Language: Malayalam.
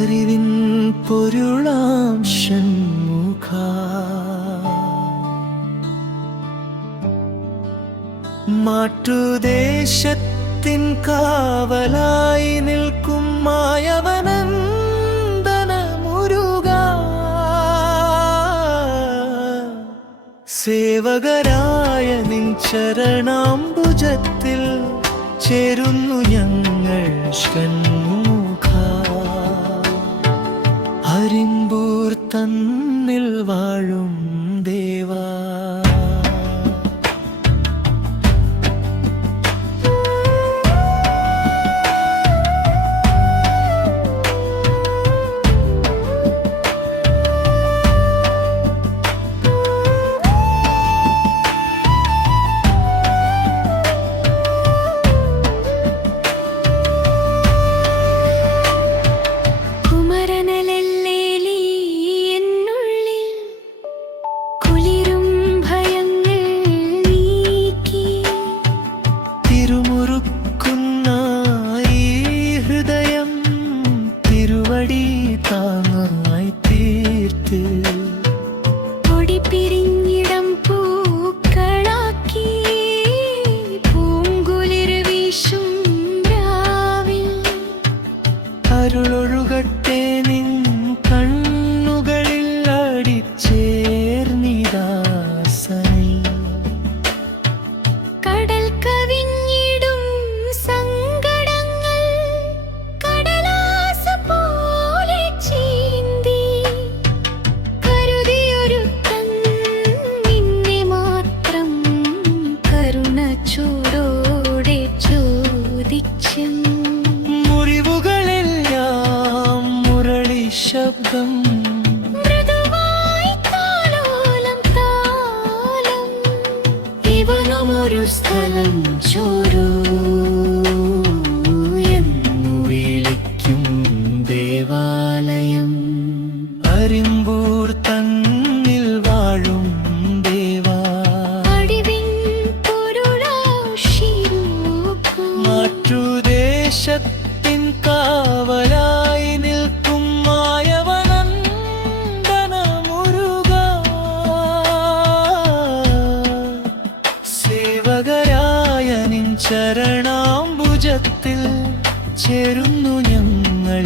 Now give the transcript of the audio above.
അറിവിൻ പൊരുളാം ഷൺമുഖ മാറ്റുദേശത്തിൻ കാവലായി നിൽക്കും മായവനന്ദന മുരുക സേവകരായ നിൻ ചരണാംബുജത്തിൽ ചേരുന്നു ഞങ്ങൾ ഷൺമുഖ അരിമ്പൂർ തന്നിൽ വാഴും ദേവാ താങ്ങായി തീർത്ത് പൊടിപിരിഞ്ഞിടം പൂക്കളാക്കി പൂങ്കുളിർ വീശും രാവിൽ അരുളൊഴുകട്ടെ നിൻ കണ്ണുകളിൽ അടിച്ചേർന്നിദാസനിൽ കടൽ കവിഞ്ഞിടും സങ്കടങ്ങൾ കടലാസ പോലെ ചീന്തി കരുതിയൊരുത്തൻ നിന്നെ മാത്രം കരുണ ചൂടോടെ ചോദിച്ചും മുറിവുകളെല്ലാം മുരളി ശബ്ദം മൃദുവായി താലോലം താലം ഇവനുമൊരു സ്ഥലം ചോരൂ എന്നു വിളിക്കും ദേവാലയം അരിമ്പൂർ തന്നിൽ വാഴും ദേവാ അടിവിൻ പൊരുളാശിരൂപം മാറ്റുദേശത്തിൻ കാവലായി നിൽക്കും മായവനന്ദന മുരുക സേവകരായ നിൻ ചരണാംബുജത്തിൽ ചേരുന്നു ഞങ്ങൾ